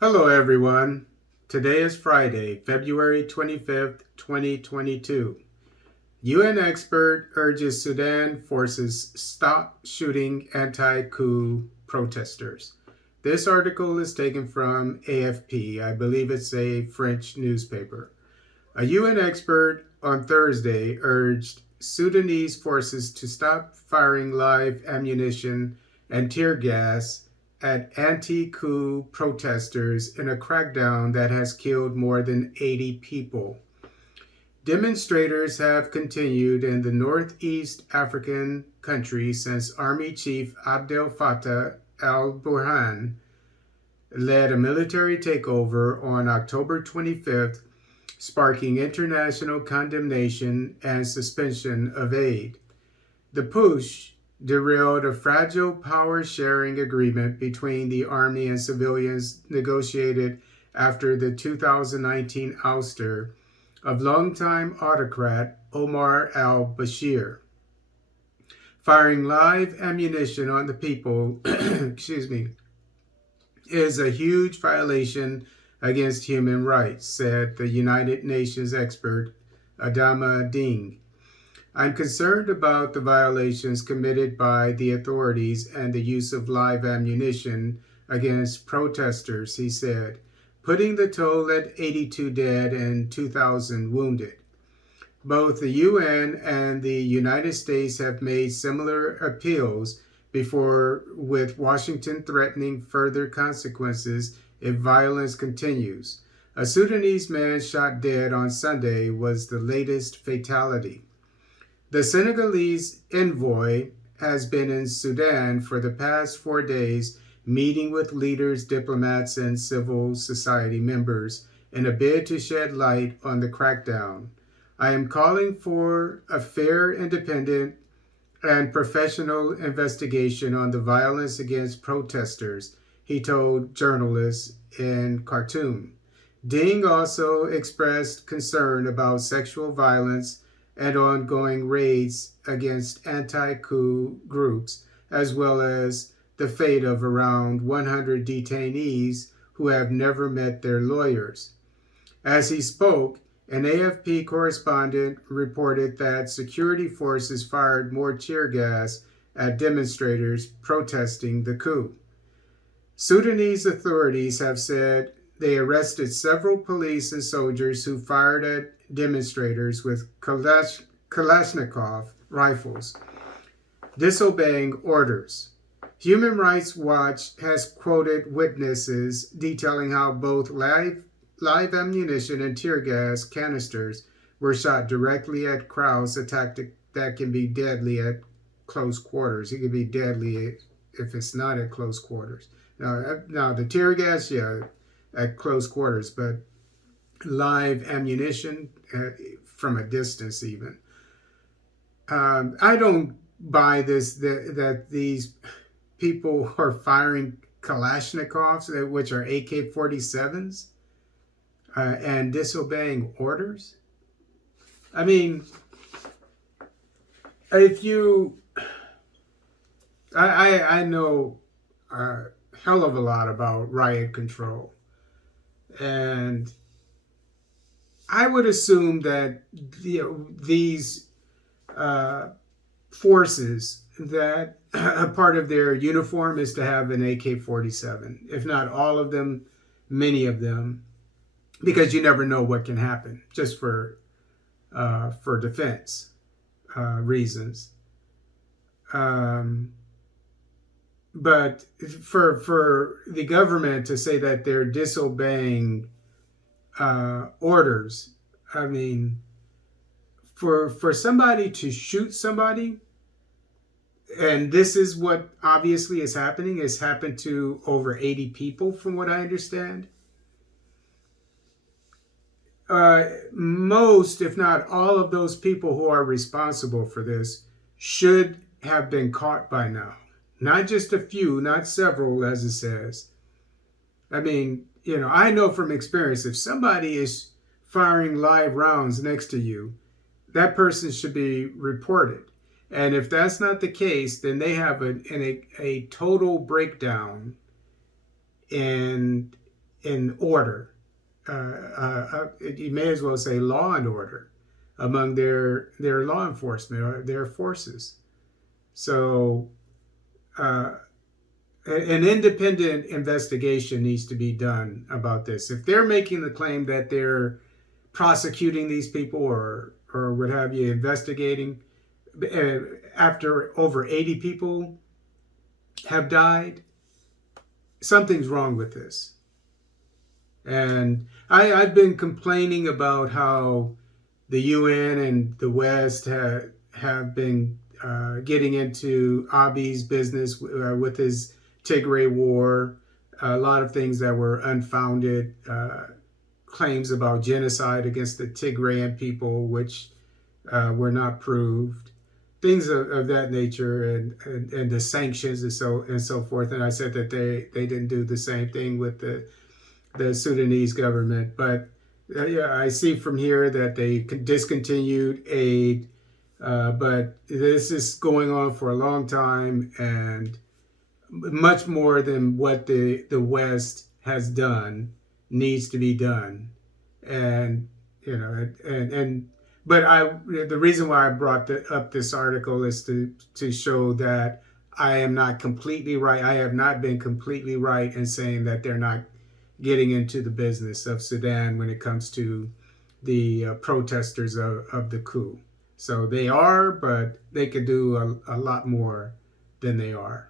Hello, everyone. Today is Friday, February 25th, 2022. UN expert urges Sudan forces stop shooting anti-coup protesters. This article is taken from AFP. I believe it's a French newspaper. A UN expert on Thursday urged Sudanese forces to stop firing live ammunition and tear gas at anti-coup protesters in a crackdown that has killed more than 80 people. Demonstrators have continued in the northeast African country since Army Chief Abdel Fattah al-Burhan led a military takeover on October 25th, sparking international condemnation and suspension of aid. The push derailed a fragile power-sharing agreement between the army and civilians negotiated after the 2019 ouster of longtime autocrat Omar al-Bashir. Firing live ammunition on the people, is a huge violation against human rights, said the United Nations expert Adama Ding. I'm concerned about the violations committed by the authorities and the use of live ammunition against protesters, he said, putting the toll at 82 dead and 2,000 wounded. Both the UN and the United States have made similar appeals before, with Washington threatening further consequences if violence continues. A Sudanese man shot dead on Sunday was the latest fatality. The Senegalese envoy has been in Sudan for the past 4 days, meeting with leaders, diplomats, and civil society members in a bid to shed light on the crackdown. I am calling for a fair, independent, and professional investigation on the violence against protesters, he told journalists in Khartoum. Ding also expressed concern about sexual violence and ongoing raids against anti-coup groups, as well as the fate of around 100 detainees who have never met their lawyers. As he spoke, an AFP correspondent reported that security forces fired more tear gas at demonstrators protesting the coup. Sudanese authorities have said they arrested several police and soldiers who fired at demonstrators with Kalashnikov rifles, disobeying orders. Human Rights Watch has quoted witnesses detailing how both live ammunition and tear gas canisters were shot directly at crowds, a tactic that can be deadly at close quarters. It can be deadly if it's not at close quarters. Now the tear gas, yeah, at close quarters, but live ammunition from a distance even. I don't buy this, that these people are firing Kalashnikovs, which are AK-47s, and disobeying orders. I mean, if you, I know a hell of a lot about riot control, and I would assume that these forces, that a part of their uniform is to have an AK-47, if not all of them, many of them, because you never know what can happen, just for defense reasons. But for the government to say that they're disobeying orders, I mean, for somebody to shoot somebody, and this is what obviously is happening, has happened to over 80 people from what I understand. Most, if not all of those people who are responsible for this should have been caught by now. Not just a few, not several, as it says. I mean, I know from experience, if somebody is firing live rounds next to you, that person should be reported. And if that's not the case, then they have a total breakdown in in order. You may as well say law and order among their law enforcement or their forces. So an independent investigation needs to be done about this. If they're making the claim that they're prosecuting these people or what have you, investigating after over 80 people have died, something's wrong with this. And I've been complaining about how the UN and the West have been getting into Abiy's business with his Tigray war, a lot of things that were unfounded, claims about genocide against the Tigrayan people, which were not proved, things of that nature, and the sanctions and so forth. And I said that they didn't do the same thing with the Sudanese government, but yeah, I see from here that they discontinued aid, but this is going on for a long time and much more than what the West has done needs to be done. And but the reason why I brought up this article is to show that I am not completely right. I have not been completely right in saying that they're not getting into the business of Sudan when it comes to the protesters of the coup. So they are, but they could do a lot more than they are.